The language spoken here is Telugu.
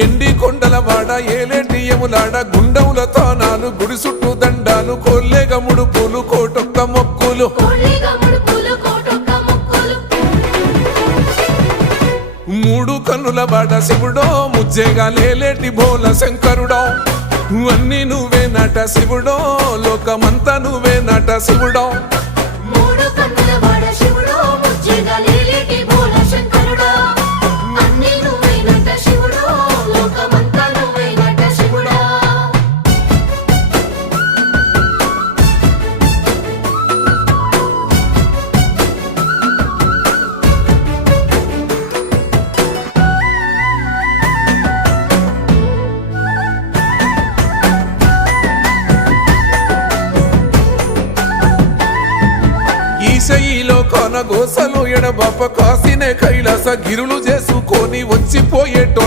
ఎండి కొండల వాడ ఏలేటి యములాడ గుండముల తానాలు గుడి చుట్టూ దండాలు కోల్లేగ ముడుపులు కోటొక్క మొక్కులు మూడు కన్నుల వాడ శివుడో ముజ్జేగా లేలేటి బోల శంకరుడో అన్ని నువ్వే నట శివుడో లోకమంతా నువ్వే నట శివుడో ఈశయిలో కొన గోసలు ఎడబాప కాసినే కైలాస గిరులు చేసుకొని వచ్చిపోయేటోళ్ళు